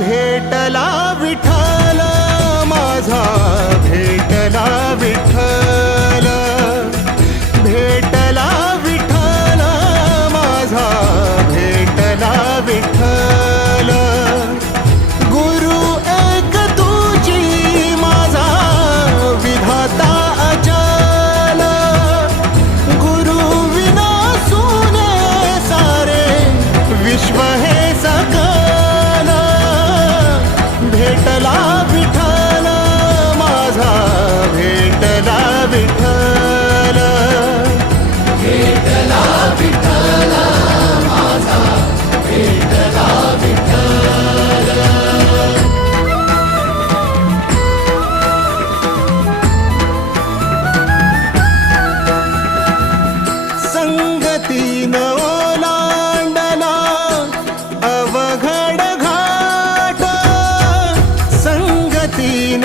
भेटला विठ्ठल माझा, भेटला विठ्ठल, भेटला विठ्ठल माझा, भेटला विठ्ठल. गुरु एक तुझी माझा विधाता अचल, गुरु विना सुने सारे विश्व हे सकल. भेटला विठ्ठल माझा, भेटला विठ्ठल, भेटला विठ्ठल माझा, भेटला विठ्ठल. संगतीन ओलांडला अवघड घाट, संगतीन